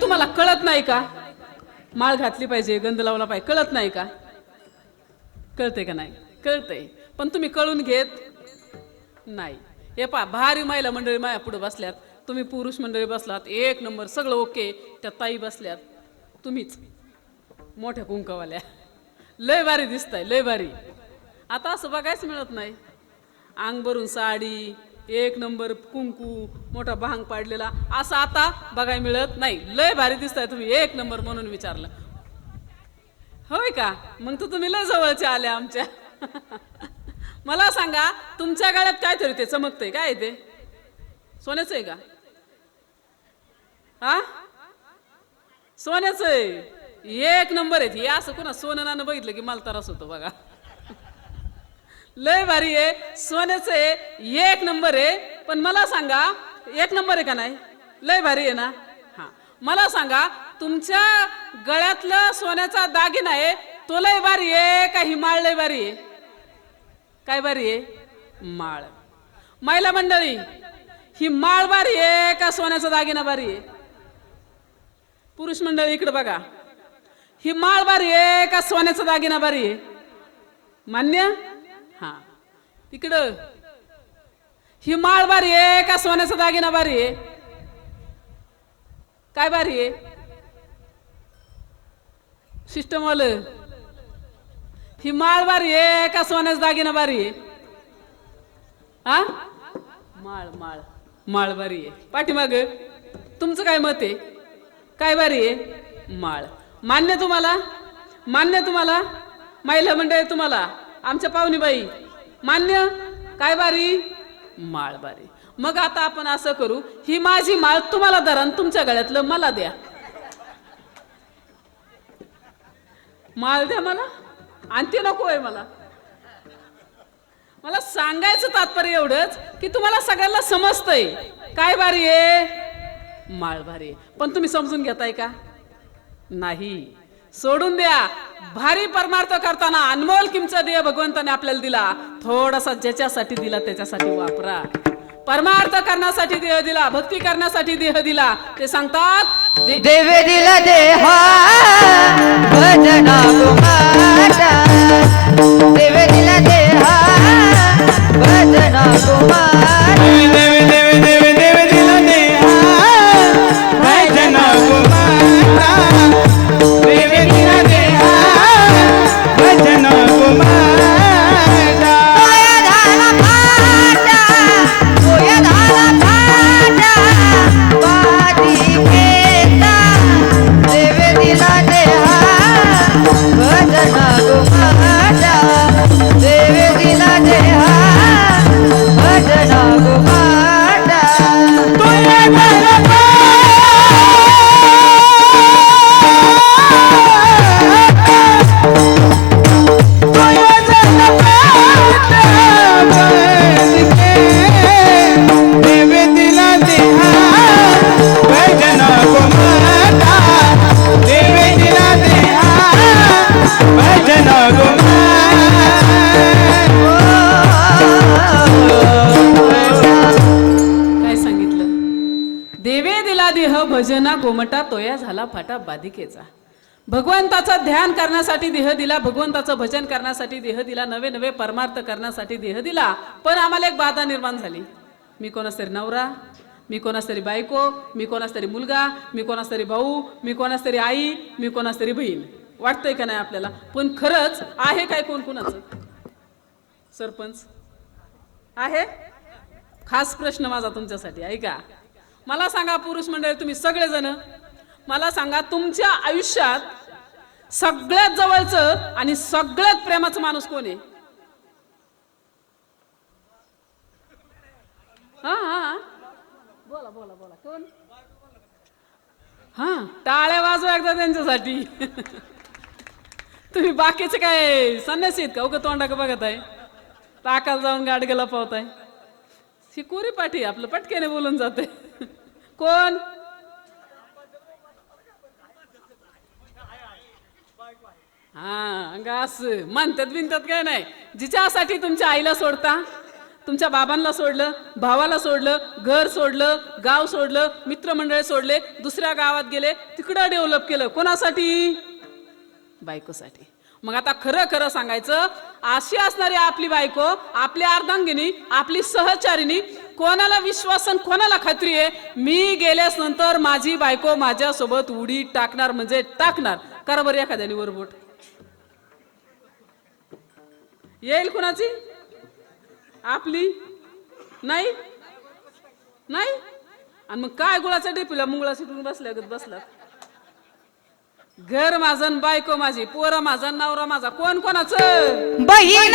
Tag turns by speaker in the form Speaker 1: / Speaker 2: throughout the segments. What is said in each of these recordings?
Speaker 1: तुम्हाला कळत नाही का? माळ घातली पाहिजे गंध लावला पाहिजे कळत नाही का? कळते का नाही? कळते पण तुम्ही कळून घेत नाही. हे पा भारी महिला मंडळी माया पुढे बसल्यात. तुम्ही पुरुष मंडळी बसलात एक नंबर सगळं ओके. त्या ताई बसल्यात. तुम्हीच मोठ्या कुंकवाल्या. लय भारी दिसताय लय भारी. आता असं बघायच मिळत नाही. अंग भरून साडी एक नंबर कुंकू मोठा भांग पाडलेला असं आता बघायला मिळत नाही. लय भारी दिसताय तुम्ही एक नंबर म्हणून विचारलं. होय का? मग तर तुम्ही लय जवळचे आले आमच्या. मला सांगा तुमच्या गाळ्यात काय तरी ते चमकतंय काय ते? सोन्याचं आहे का? हा सोन्याचं आहे. एक नंबर आहे हे असं कोणा सोनं नानं बघितलं की मला त्रास होतो बघा. लय भारी आहे. सोन्याचं आहे. एक नंबर आहे. पण मला सांगा एक नंबर आहे का नाही? लय भारी आहे ना? हा. मला सांगा तुमच्या गळ्यातलं सोन्याचा दागिना आहे तो लय भारी आहे का ही माळ लय भारी आहे? काय भारी आहे? माळ. महिला मंडळी ही माळ भारी आहे का सोन्याचा दागिना भारी आहे? पुरुष मंडळी इकडे बघा. ही माळ भारी आहे का सोन्याचा दागिना भारी आहे? मान्य? इकडं ही माळ बारी आहे का सोन्याचा दागिना बारी आहे? काय बारी आहे? सिस्टम वालं. ही माळ बारी आहे का सोन्याचा दागिना बारी आहे? हा माळ माळ. माळ बारी आहे. पाठीमाग. तुमचं काय मत आहे? काय बारी आहे? माळ. मान्य तुम्हाला? मान्य तुम्हाला? महिला मंडळ तुम्हाला? आमच्या पाहुणीबाई. मान्य? काय बारी? माळ बारी मग आता आपण असं करू ही माझी माळ तुम्हाला धरा तुमच्या गळ्यातलं मला द्या. माळ द्या मला? आणि ते नको आहे मला. मला सांगायचं तात्पर्य एवढंच की तुम्हाला सगळ्यांना समजतंय. काय भारी आहे? माळ भारी आहे पण तुम्ही समजून घेताय का? नाही. सोडून द्या. भारी परमार्थ करताना अनमोल किमचा देह भगवंताने आपल्याला दिला. थोडासा ज्याच्यासाठी दिला त्याच्यासाठी वापरा. परमार्थ करण्यासाठी देह दिला भक्ती करण्यासाठी देह दिला. ते सांगतात
Speaker 2: देवे दिला देहा भजना देवे देह भजना
Speaker 1: गोमटा तोया झाला फाटा बाधिकेचा. भगवंताचं ध्यान करण्यासाठी देह दिला भगवंताचं भजन करण्यासाठी देह दिला नवे नवे परमार्थ करण्यासाठी देह दिला पण आम्हाला एक बाधा निर्माण झाली. मी कोणास तरी नवरा मी कोणास तरी बायको मी कोणास तरी मुलगा मी कोणास तरी भाऊ मी कोणास तरी आई मी कोणास तरी बहीण. वाटतंय का नाही आपल्याला? पण खरंच आहे काय कोण कोणाचं? सरपंच. आहे? खास प्रश्न माझा तुमच्यासाठी ऐका. मला सांगा पुरुष मंडळी तुम्ही सगळेजण. मला सांगा तुमच्या आयुष्यात सगळ्यात जवळचं आणि सगळ्यात प्रेमाचं माणूस कोण आहे? हा हा बोला बोला बोला. कोण? हा टाळ्या वाजवा एकदा त्यांच्यासाठी. तुम्ही बाकीचे काय संन्यासी आहेत का? उगं तोंडा का बघत आहे. टाकाला जाऊन गाडगेला पावताय ही कोरी पाठी आपलं पटक्याने बोलून जाते कोण? हा अंग असं. मानतात बिनतात काय नाही. जिच्यासाठी तुमच्या आईला सोडता? तुमच्या बाबांना सोडलं भावाला सोडलं घर सोडलं गाव सोडलं मित्रमंडळ सोडले दुसऱ्या गावात गेले तिकडं डेव्हलप केलं. कोणासाठी? बायकोसाठी. मग आता खरं खरं सांगायचं अशी असणारी आपली बायको आपली अर्धांगिनी आपली सहचारिणी कोणाला विश्वासन कोणाला खात्री आहे? मी गेल्यास नंतर माझी बायको माझ्यासोबत उडी टाकणार म्हणजे टाकणार. करा बरं एखाद्याने वरबोट येईल कुणाची? आपली? नाही? नाही? आणि मग काय गुळाचा डेपिला मुंगळा सुटून बसल्या गत बसला घर माझं बायको माझी पोरं माझा नवरा माझा. कोण कोणाचं?
Speaker 2: बहीण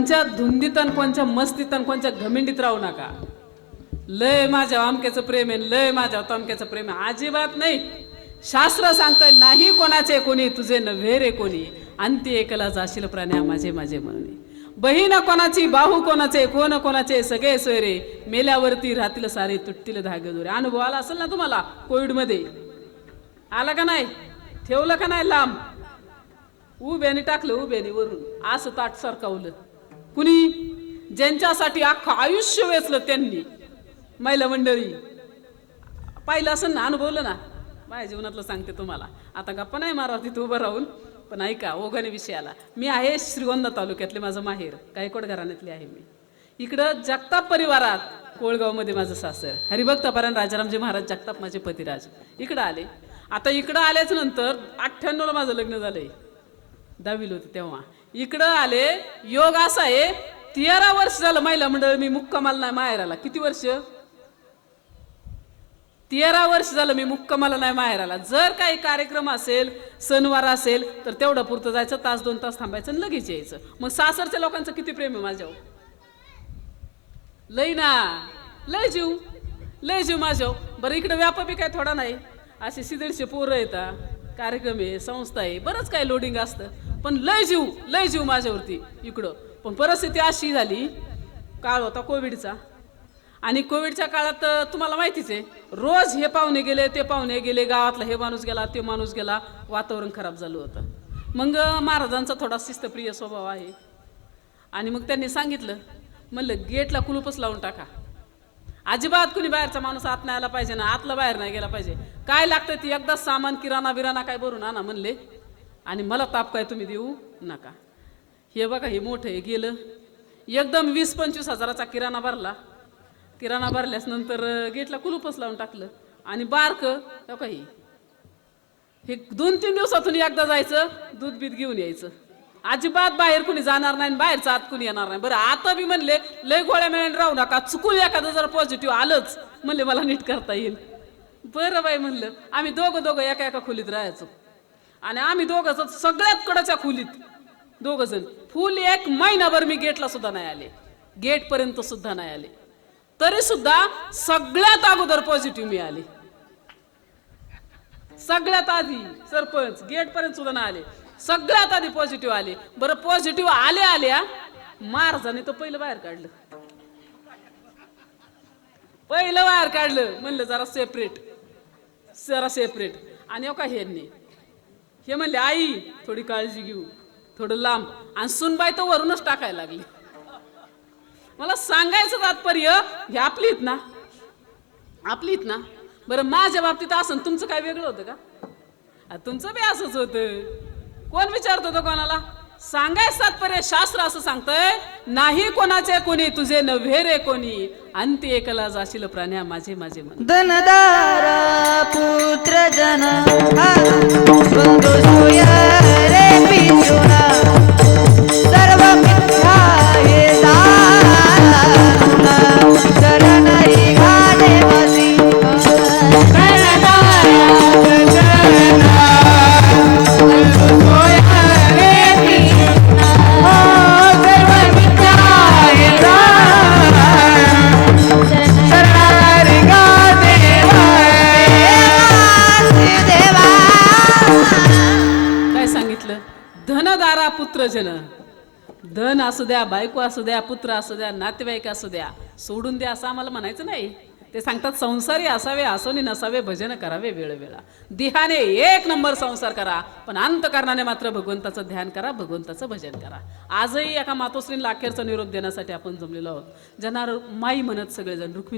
Speaker 1: कोणच्या धुंदीत आणि कोणच्या मस्तीत आणि कोणच्या घमिंडीत राहू नका. लय माझ्या अमक्याचं प्रेम आहे लय माझ्या तमक्याचं प्रेम आहे. अजिबात नाही. शास्त्र सांगतंय नाही कोणाचे कोणी तुझे नव्हे रे कोणी. अंती एकला जाशील प्राण्या माझे माझे म्हणून बहीण कोणाची बाहू कोणाचे कोण कोणाचे सगळे सोयरे. मेल्यावरती राहतील सारे तुटतील धागे दोरे अनुभव आला असेल ना तुम्हाला कोविडमध्ये? आला का नाही? ठेवलं का नाही लांब? उभ्याने टाकलं उभ्याने वरून. असं ताट सरकावलं कुणी ज्यांच्यासाठी अख्खं आयुष्य वेचलं त्यांनी? महिला मंडळी पाहिलं असं ना अनुभवलं ना? माझ्या जीवनातलं सांगते तुम्हाला. आता गप्पा नाही मारा तिथं उभं राहून पण ऐका ओघाने विषय आला. मी आहे श्रीगोंदा तालुक्यातले माझं माहेर गायकवाड घराण्यातली आहे मी. इकडं जगताप परिवारात कोळगावमध्ये माझं सासर. हरिभक्तापर्यंत राजारामजी महाराज जगताप माझे पतिराज. इकडं आले. आता इकडं आल्याच नंतर अठ्ठ्याण्णवला माझं लग्न झालंय. दहावीला होते तेव्हा. इकडं आले योग असा आहे तेरा वर्ष झालं महिला मंडळ मी मुक्कामाला नाही माहेराला. किती वर्ष? तेरा वर्ष झालं मी मुक्कामाला नाही माहेराला. जर काही कार्यक्रम असेल सणवार असेल तर तेवढं पुरतं जायचं तास दोन तास थांबायचं आणि लगेच यायचं. मग सासरच्या लोकांचं किती प्रेम आहे माझ्यावर? लय ना. लय जीव. लय जीव माझ्यावर. बरं इकडं व्यापारी काय थोडा नाही. असे सिदडशे पोरं येतात कार्यक्रम आहे संस्था आहे. बरंच काही लोडिंग असतं. पण लय जीव लय जीव माझ्यावरती इकडं. पण परिस्थिती अशी झाली काळ होता कोविडचा. आणि कोविडच्या काळात तुम्हाला माहितीच आहे रोज हे पाहुणे गेले ते पाहुणे गेले गावातला हे माणूस गेला ते माणूस गेला वातावरण खराब झालं होतं. मग महाराजांचा थोडा शिस्तप्रिय स्वभाव आहे. आणि मग त्यांनी सांगितलं म्हणलं गेटला कुलूपच लावून टाका. अजिबात कुणी बाहेरचा माणूस आत नाही आला पाहिजे ना आतला बाहेर नाही गेला पाहिजे. काय लागतं ती? एकदा सामान किराणा बिराणा काय भरून आणा म्हणले. आणि मला ताप काय तुम्ही देऊ नका. हे बघा हे मोठं आहे गेलं. एकदम वीस पंचवीस हजाराचा किराणा भरला. किराणा भरल्यास नंतर गेटला कुलूपच लावून टाकलं. आणि बारक काही हे. दोन तीन दिवसातून एकदा जायचं दूध बीत घेऊन यायचं. अजिबात बाहेर कुणी जाणार नाही बाहेरचं आत कुणी येणार नाही. बरं आता बी म्हणले लय गोळ्या मिळून राहू नका. चुकून एखादं जर पॉझिटिव्ह आलंच म्हणले मला नीट करता येईल. बरं बाई म्हणलं आम्ही दोघं दोघं एका एका खोलीत राहायचो. आणि आम्ही दोघं सगळ्यात कडच्या खोलीत दोघ जण. फुल एक महिनाभर मी गेटला सुद्धा नाही आले. गेट पर्यंत सुद्धा नाही आले. तरी सुद्धा सगळ्यात अगोदर पॉझिटिव्ह मी आले. सगळ्यात आधी सरपंच गेट पर्यंत सुद्धा नाही आले. सगळ्यात आधी पॉझिटिव्ह आले. बरं पॉझिटिव्ह आले आल्या महाराजाने तर पहिलं बाहेर काढलं. पहिलं बाहेर काढलं. म्हणलं जरा सेपरेट जरा सेपरेट आणि हो का हे म्हणले आई थोडी काळजी घेऊ थोडं लांब. आणि सुनबाई तर वरूनच टाकायला लागली. मला सांगायचं तात्पर्य हे आपलीत ना? आपलीत ना? बरं माझ्या बाबतीत असं तुमचं काय वेगळं होतं का? तुमचं बी असंच होतं. कोण विचारत होतं कोणाला? सांगायचं तात्पर्य शास्त्र असं सांगतंय नाही कोणाचे कोणी तुझे नव्हे रे कोणी. अंती एकला जाशील प्राण्या माझे माझे मन.
Speaker 3: धनदारा पुत्र जन रे
Speaker 1: धनदारा पुत्र जन. धन असू द्या बायको असू द्या पुत्र असू द्या नातेवाईक असू द्या सोडून द्या असं आम्हाला म्हणायचं नाही. ते सांगतात संसारी असावे असोनी नसावे भजन करावे वेळोवेळा. देहाने एक नंबर संसार करा पण अंतकारणाने मात्र भगवंताचं ध्यान करा भगवंताचं भजन करा. आजही एका मातोश्रीला अखेरचा निरोप देण्यासाठी आपण जमलेलो आहोत. ज्यांना माई म्हणत सगळेजण रुक्मिणी